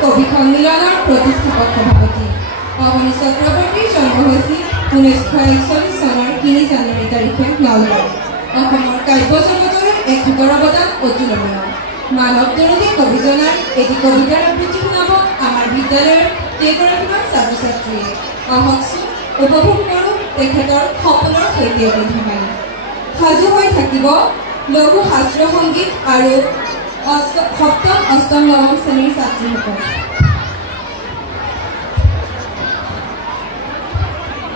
কবি সন্মিলনৰ প্ৰতিষ্ঠাপক সভাপতি পাৱনী চক্ৰৱৰ্তীৰ জন্ম হৈছিল 1941 চনৰ 3 জানুৱাৰী তাৰিখে নলবাৰীত। অসমৰ কাব্য জগতৰে এক সুতৰ অৱদান অতুলনীয়। মানৱ দৰদী কবিজনাৰ এটি কবিতাৰ আবৃত্তি শুনাব আমাৰ বিদ্যালয়ৰ কেইগৰাকীমান ছাত্ৰ ছাত্ৰীয়ে। আহকচোন উপভোগ কৰোঁ তেখেতৰ সপোনৰ সৈতে এটি ধেমালি। সাজু হৈ থাকিব লঘু শাস্ত্ৰীয় সংগীত আৰু সপ্তম অষ্টম নৱম শ্ৰেণীৰ ছাত্ৰীসকল।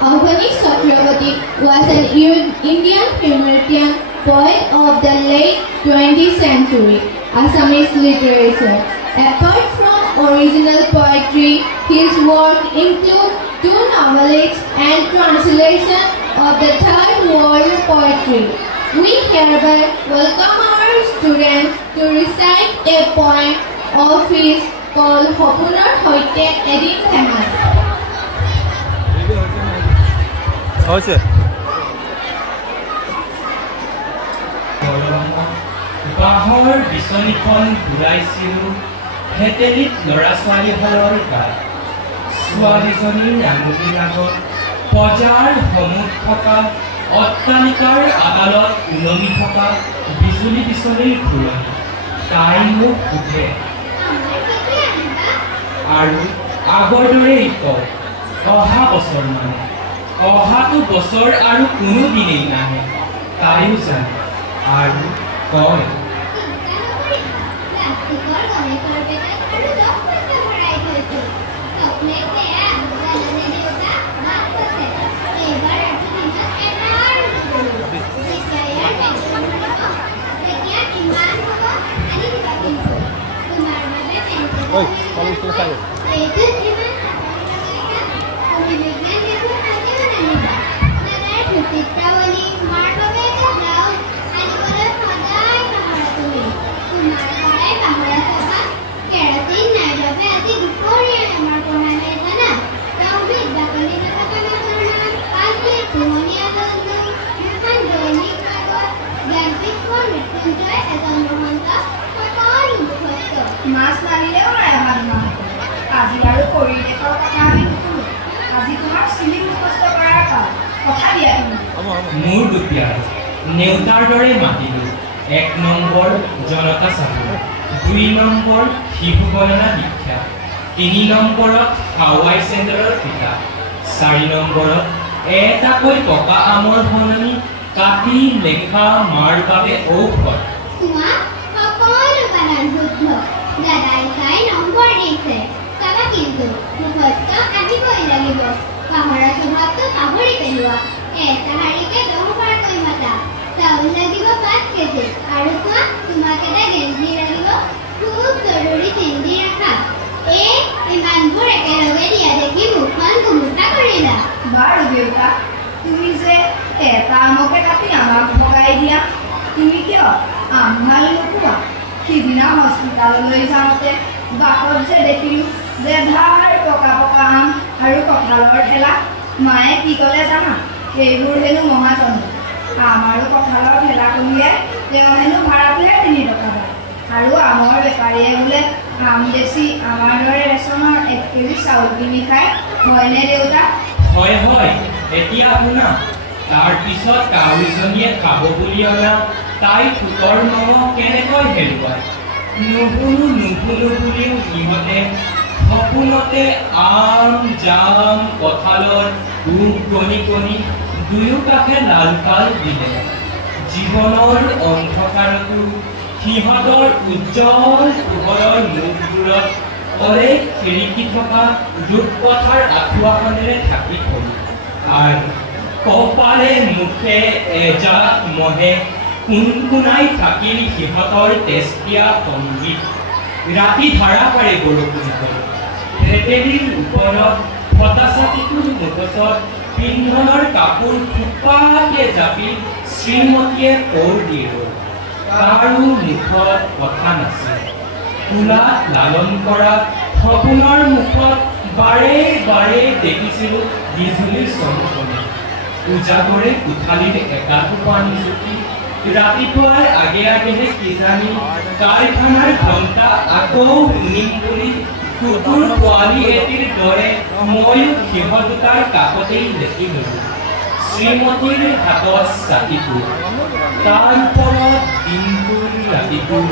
Pawnee Chakraborty was an Indian humanitarian poet of the late 20th century Assamese literature. Apart from original poetry, his work includes 2 novels and translation of the Third World poetry. We hereby welcome our students to recite a poem of his called Hopunar Hoite Edin Themal. বাহৰ বিচনীখন ঘূৰাইছিলোঁ হেতেলিত ল'ৰা ছোৱালীহালৰ গাত। ছোৱালীজনীৰ আঙুলিৰ আগত বজাৰ সমূহ থকা অট্টালিকাৰ আদালত ওলমি থকা বিজুলী বিচনীৰ ঘূৰণি। তাই মোক সোধে আৰু আগৰ দৰেই কয় অহা বছৰ মানে। অহাটো বছৰ আৰু কোনো দিনেই নাহে তাইও জানে আৰু কয় মাছ মাৰিলেও নাই অহা তোমাক আজি বাৰু কৰি দেখাৰ কথা আমি নুশুনো। আজি তোমাৰ চিলি মুখস্থ কৰাৰ কথা দিয়া তুমি মোৰ দুখীয়াৰ নেউতাৰ দৰে মাতিলোঁ। 1 নম্বৰ জনতা চাকৰি, 2 নম্বৰ শিশু গণনা শিক্ষা, 3 নম্বৰত হাৱাই চেণ্ডেলৰ কিতাপ, 4 নম্বৰত এটাকৈ পকা আমৰ সলনি কাটি লেখা মাৰ বাবে ঔষধ। দাদাই তাই নম্বৰ দিছে চাবা কিন্তু মুখস্থ আহিবই লাগিব। পাহৰা স্বভাৱটো পাহৰি পেলোৱা। এটা শাৰীকে 10 বাৰকৈ মাতা। চাউল লাগিব 5 কেজি আৰু চোৱা তোমাক এটা গেঞ্জি লাগিব খুব জৰুৰী চিন্তি ৰাখা। ইমানবোৰ একেলগে দিয়া দেখি মুখখন ঘুমুটা কৰিলা। বাৰু দেউতা তুমি যে এটা আমকে কাটি আমাক ভগাই দিয়া তুমি কিয় আম ভাল নোখোৱা? সিদিনা হস্পিটাললৈ যাওঁতে বাটত যে দেখিলোঁ যে ধাৰ পকা পকা আম আৰু কঁঠালৰ ঠেলা। মায়ে কি ক'লে জানা? সেইবোৰ হেনো মহাজন আম আৰু কঁঠালৰ ঠেলা কঢ়িয়াই তেওঁ হেনো ভাড়াটোহে 3 টকা পায়। আৰু আমৰ বেপাৰীয়ে বোলে আম বেছি আমাৰ দৰে ৰেচনৰ 1 কেজি চাউল কিনি খায়। হয়নে দেউতা? হয় হয়। এতিয়া শুনা, তাৰপিছত কাউৰীজনীয়ে খাব বুলি অনা তাই ঠোঁটৰ মঙহ কেনেকৈ হেৰুৱায়। নুশুনো বুলিও সিহঁতে সপোনতে আম জাম কঁঠালৰ ৰূপ গণি গণি দুয়ো কাষে লালকাল দিলে। জীৱনৰ অন্ধকাৰতো সিহঁতৰ উজ্জ্বল পোহৰৰ মুখবোৰত অলেখ খিৰিকী থকা ৰূপকথাৰ আঁঠুৱাখনেৰে ঢাকি থ'ল। আৰু কপালে মুখে এজাক মহে কুনকুনাই থাকিল সিহঁতৰ তেজতীয়া সংগীত। ৰাতি ধাৰাসাৰে বৰষুণ হ'ল। হেতেলিৰ ওপৰত ফটা ছাতিটোৰ মুখত পিন্ধনৰ কাপোৰ থোপাকে জাপি শ্ৰীমতীয়ে কোৰ দি ৰ'ল। কাৰো মুখত কথা নাছিল। কোলাত লালন কৰা সপোনৰ মুখত বাৰে বাৰে দেখিছিলোঁ বিজুলীৰ চমকনি। উজাগৰে কোঠালিৰ একাটোপা নিযুতি ৰাতিপুৱাৰ আগে আগেহে কিজানি কাৰখানাৰ ঘণ্টা আকৌ শুনিম বুলি কুকুৰ পোৱালি এটিৰ দৰে ময়ো সিহঁত দুটাৰ কাষতেই লেখি গ'লো। শ্ৰীমতীৰ হাতত ছাতিটো, তাৰ ওপৰত দিনটোৰ ৰাতিটোৰ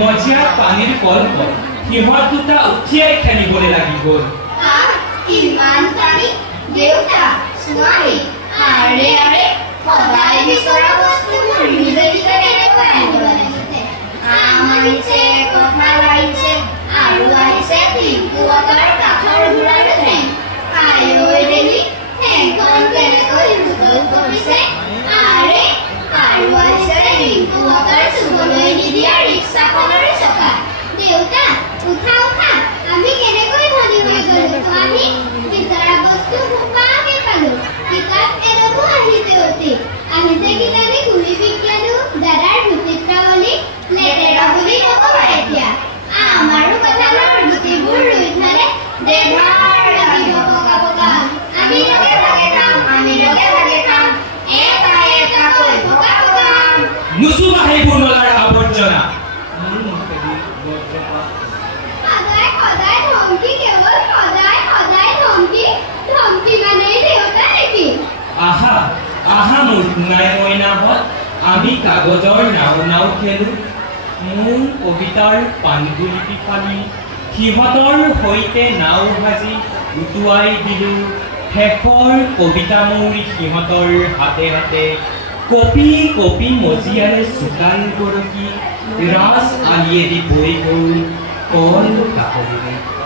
মজিয়া পানীৰ কলকত সিহঁত দুটা উঠিয়াই খেলিবলৈ লাগি গ'ল। ইমান পানী দেউতা ছোৱালী আৰে আৰে সদায় বিচৰা বস্তুবোৰ নিজে নিজে কেনেকৈ আনিব লাগিছে। আম আহিছে, কঁঠাল আহিছে আৰু আহিছে পিংকুহঁতৰ কাঠৰ ঘোঁৰাৰ ঠেং। আয়ৈ দেহি ঠেংখন কেনেকৈ লুটত কৰিছে। আৰে আৰু আহিছে পিংকুহঁতৰ চুবলৈ নিদিয়া ৰিক্সাখনৰ চকা। দেউতা উঠা উঠা, আমি কেনেকৈ ধনী হৈ গলো আমি বিচৰা বস্তু সোপাকে পালো। কিতাপ এডবো আহিছে অতি, আহিছে কিতাপে কুলি বিজ্ঞানো দাদাৰ বিচিত্ৰাৱলী লেতেৰা বুলি নকবা এতিয়া। আমাৰো কঁঠালৰ গুটিবোৰ ৰুই থলে দেভাৰ লাগিব পকা পকা। আমি লগে ভাগে খাম, আমি লগে ভাগে খাম, এটা এটাকৈ পকা পকা। নুচুবা সেইবোৰ নলাৰ আৱৰ্জনা। সদায় সদায় ধমকি, কেৱল সদায় সদায় ধমকি। ধমকি মানেই দেউতা নেকি? আহা আহা মোৰ সোণাই মইনাহঁত, আমি কাগজৰ নাও নাও খেলো। মোৰ কবিতাৰ পাণ্ডুলিপি ফালি সিহঁতৰ সৈতে নাও ভাজি উটুৱাই দিলো। শেষৰ কবিতা মৌৰি সিহঁতৰ হাতে হাতে কপি কপি মজিয়াৰে চোতাল গৰকি ৰাজ আলিয়েদি বৈ গ'ল কল কাষৰেৰে।